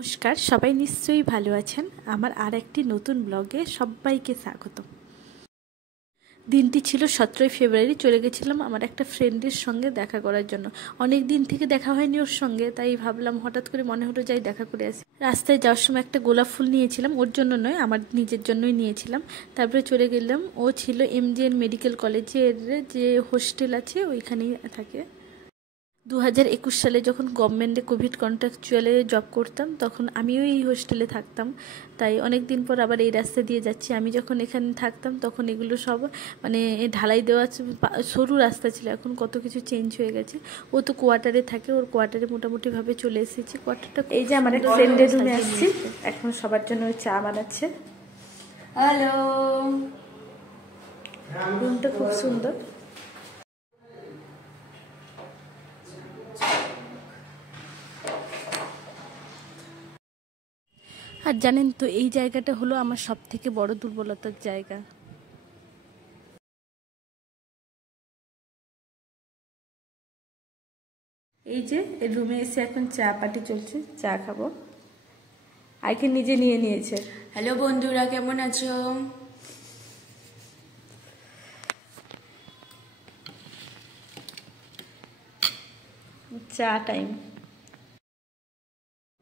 নমস্কার, সবাই নিশ্চয়ই ভালো আছেন। আমার আর একটি নতুন ব্লগে সবাইকে স্বাগত। দিনটি ছিল 17ই ফেব্রুয়ারি। চলে গেছিলাম আমার একটা ফ্রেন্ডের সঙ্গে দেখা করার জন্য। অনেক দিন থেকে দেখা হয়নি ওর সঙ্গে, তাই ভাবলাম হঠাৎ করে মনে হলো যাই দেখা করে আসি। রাস্তায় যাওয়ার সময় একটা গোলাপ ফুল নিয়েছিলাম, ওর জন্য নয়, আমার নিজের জন্যই নিয়েছিলাম। তারপরে চলে গেলাম, ও ছিল MGN মেডিকেল কলেজের যে হোস্টেল আছে ওইখানেই থাকে। 2021 সালে যখন গভর্নমেন্টে কোভিড কন্ট্রাকচুয়ালে জব করতাম, তখন আমিও এই হোস্টেলে থাকতাম। তাই অনেক দিন পর আবার এই রাস্তা দিয়ে যাচ্ছি। আমি যখন এখানে থাকতাম তখন এগুলো সব ঢালাই দেওয়া সরু রাস্তা ছিল, এখন কত কিছু চেঞ্জ হয়ে গেছে। ও তো কোয়ার্টারে থাকে, ওর কোয়ার্টারে মোটামুটিভাবে চলে এসেছি। কোয়ার্টারটা এই যে আমার এক ফ্রেন্ডের রুমে আসছি, এখন সবার জন্য ওই চা বানাচ্ছে। হ্যালো, রুমটা খুব সুন্দর। আর জানেন তো, এই জায়গাটা হলো আমার সব থেকে বড় দুর্বলতার জায়গা। এই যে রুমে এসে এখন চা পার্টি চলছে, চা খাবো। আইকে নিজে নিয়ে নিয়েছে। হ্যালো বন্ধুরা, কেমন আছো? চা টাইম।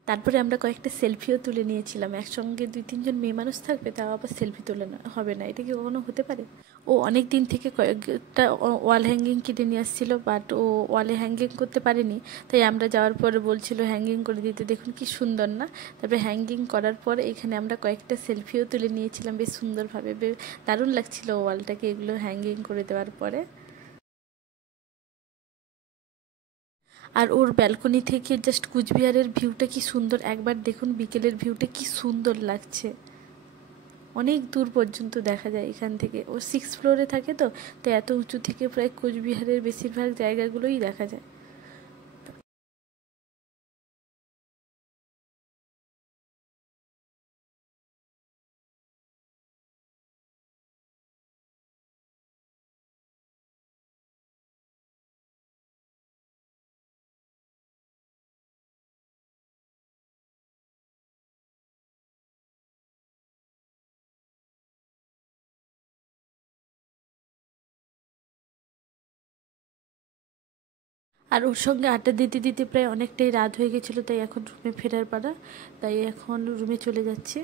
তারপরে আমরা কয়েকটা সেলফিও তুলে নিয়েছিলাম। একসঙ্গে 2-3 জন মেয়ে মানুষ থাকবে, তাও আবার সেলফি তোলে না হবে না, এটা কি কখনো হতে পারে? ও অনেক দিন থেকে কয়েকটা ওয়াল হ্যাঙ্গিং কিনে নিয়ে আসছিলো, বাট ও ওয়ালে হ্যাঙ্গিং করতে পারেনি। তাই আমরা যাওয়ার পরে বলছিল হ্যাঙ্গিং করে দিতে, দেখুন কি সুন্দর না। তারপরে হ্যাঙ্গিং করার পর এখানে আমরা কয়েকটা সেলফিও তুলে নিয়েছিলাম বেশ সুন্দরভাবে, দারুণ লাগছিল ওয়ালটাকে এগুলো হ্যাঙ্গিং করে দেওয়ার পরে। আর ওর ব্যালকনি থেকে জাস্ট কুচবিহারের ভিউটা কি সুন্দর, একবার দেখুন বিকেলের ভিউটা কি সুন্দর লাগছে। অনেক দূর পর্যন্ত দেখা যায় এখান থেকে। ও 6th ফ্লোরে থাকে, তো তাই এত উঁচু থেকে প্রায় কোচবিহারের বেশিরভাগ জায়গাগুলোই দেখা যায়। আর ওর সঙ্গে আড্ডা দিতে দিতে প্রায় অনেকটাই রাত হয়ে গেছিলো, তাই এখন রুমে ফেরার পালা। তাই এখন রুমে চলে যাচ্ছি।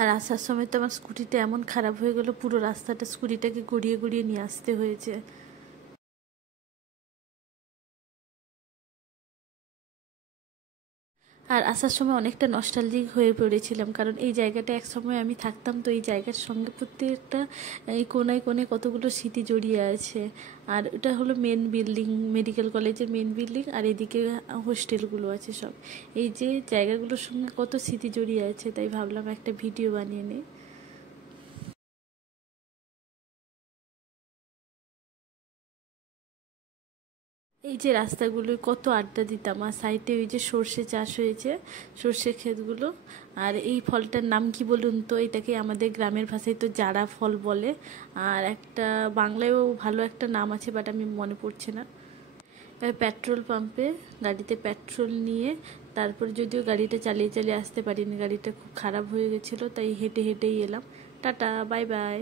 আর আসার সময় তো আমার স্কুটিটা এমন খারাপ হয়ে গেলো, পুরো রাস্তাটা স্কুটিটাকে গড়িয়ে গড়িয়ে নিয়ে আসতে হয়েছে। আর আসার সময় অনেকটা নস্টালজিক হয়ে পড়েছিলাম, কারণ এই জায়গাটা এক সময় আমি থাকতাম, তো এই জায়গার সঙ্গে প্রত্যেকটা এই কোনায় কোনায় কতগুলো স্মৃতি জড়িয়ে আছে। আর এটা হলো মেন বিল্ডিং, মেডিকেল কলেজের মেন বিল্ডিং, আর এদিকে হোস্টেলগুলো আছে সব। এই যে জায়গাগুলোর সঙ্গে কত স্মৃতি জড়িয়ে আছে, তাই ভাবলাম একটা ভিডিও বানিয়ে নিই। এই যে রাস্তাগুলোয় কত আড্ডা দিতাম, আর সাইডে ওই যে সর্ষে চাষ হয়েছে, সর্ষে ক্ষেতগুলো। আর এই ফলটার নাম কি বলুন তো? এটাকে আমাদের গ্রামের ভাষায় তো জারা ফল বলে, আর একটা বাংলায়ও ভালো একটা নাম আছে, বাট আমি মনে পড়ছে না। পেট্রোল পাম্পে গাড়িতে পেট্রোল নিয়ে, তারপর যদিও গাড়িটা চালিয়ে চালিয়ে আসতে পারিনি, গাড়িটা খুব খারাপ হয়ে গেছিলো, তাই হেঁটে হেঁটেই এলাম। Tata, bye bye.